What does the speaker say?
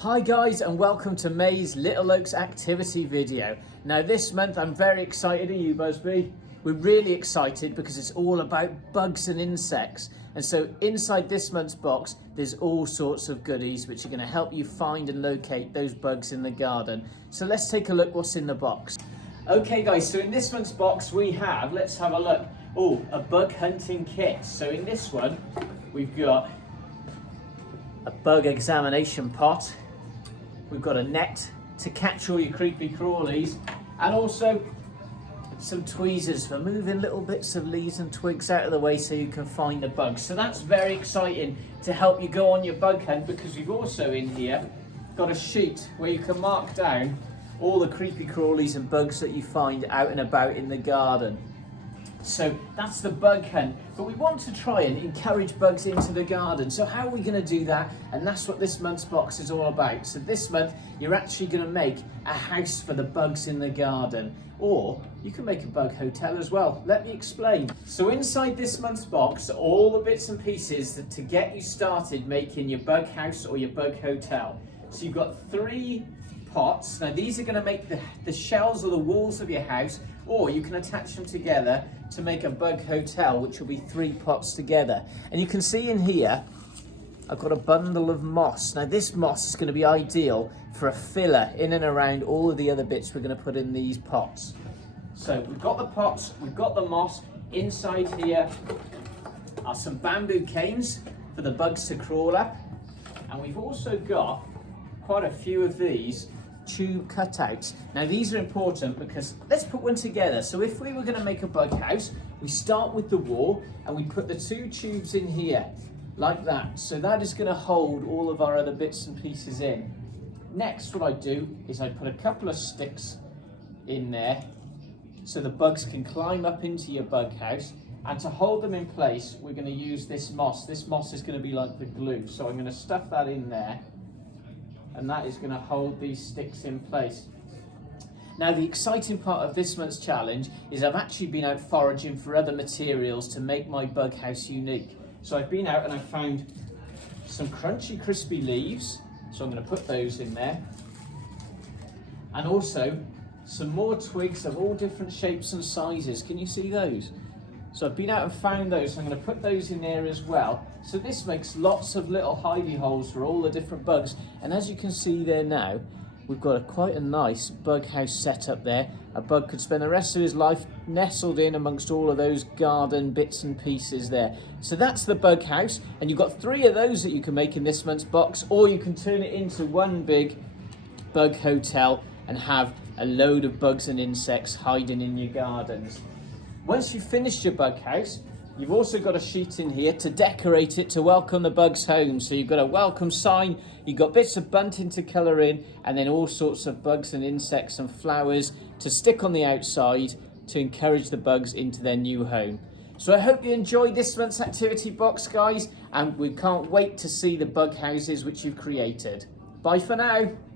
Hi guys, and welcome to May's Little Oaks activity video. Now this month I'm very excited. Are you, Busby? We're really excited because it's all about bugs and insects. And so inside this month's box there's all sorts of goodies which are going to help you find and locate those bugs in the garden. So let's take a look what's in the box. Okay guys, so in this month's box we have, let's have a look, a bug hunting kit. So in this one we've got a bug examination pot. We've got a net to catch all your creepy crawlies, and also some tweezers for moving little bits of leaves and twigs out of the way so you can find the bugs. So that's very exciting to help you go on your bug hunt, because we've also in here got a sheet where you can mark down all the creepy crawlies and bugs that you find out and about in the garden. So that's the bug hunt, but we want to try and encourage bugs into the garden. So how are we going to do that? And that's what this month's box is all about. So this month you're actually going to make a house for the bugs in the garden, or you can make a bug hotel as well. Let me explain. So inside this month's box are all the bits and pieces to get you started making your bug house or your bug hotel. So you've got 3 pots. Now these are going to make the shells or the walls of your house, or you can attach them together to make a bug hotel, which will be 3 pots together. And you can see in here I've got a bundle of moss. Now this moss is going to be ideal for a filler in and around all of the other bits we're going to put in these pots. So we've got the pots, we've got the moss. Inside here are some bamboo canes for the bugs to crawl up, and we've also got quite a few of these tube cutouts. Now these are important because let's put one together. So if we were going to make a bug house, we start with the wall and we put the 2 tubes in here like that. So that is going to hold all of our other bits and pieces in. Next, what I do is I put a couple of sticks in there so the bugs can climb up into your bug house. And to hold them in place, we're going to use this moss. This moss is going to be like the glue. So I'm going to stuff that in there, and that is going to hold these sticks in place. Now the exciting part of this month's challenge is I've actually been out foraging for other materials to make my bug house unique. So I've been out and I've found some crunchy crispy leaves, so I'm going to put those in there, and also some more twigs of all different shapes and sizes. Can you see those? So I've been out and found those, so I'm going to put those in there as well. So this makes lots of little hidey holes for all the different bugs. And as you can see there now, we've got quite a nice bug house set up there. A bug could spend the rest of his life nestled in amongst all of those garden bits and pieces there. So that's the bug house, and you've got 3 of those that you can make in this month's box, or you can turn it into one big bug hotel and have a load of bugs and insects hiding in your gardens. Once you've finished your bug house, you've also got a sheet in here to decorate it to welcome the bugs home. So you've got a welcome sign, you've got bits of bunting to colour in, and then all sorts of bugs and insects and flowers to stick on the outside to encourage the bugs into their new home. So I hope you enjoyed this month's activity box, guys, and we can't wait to see the bug houses which you've created. Bye for now.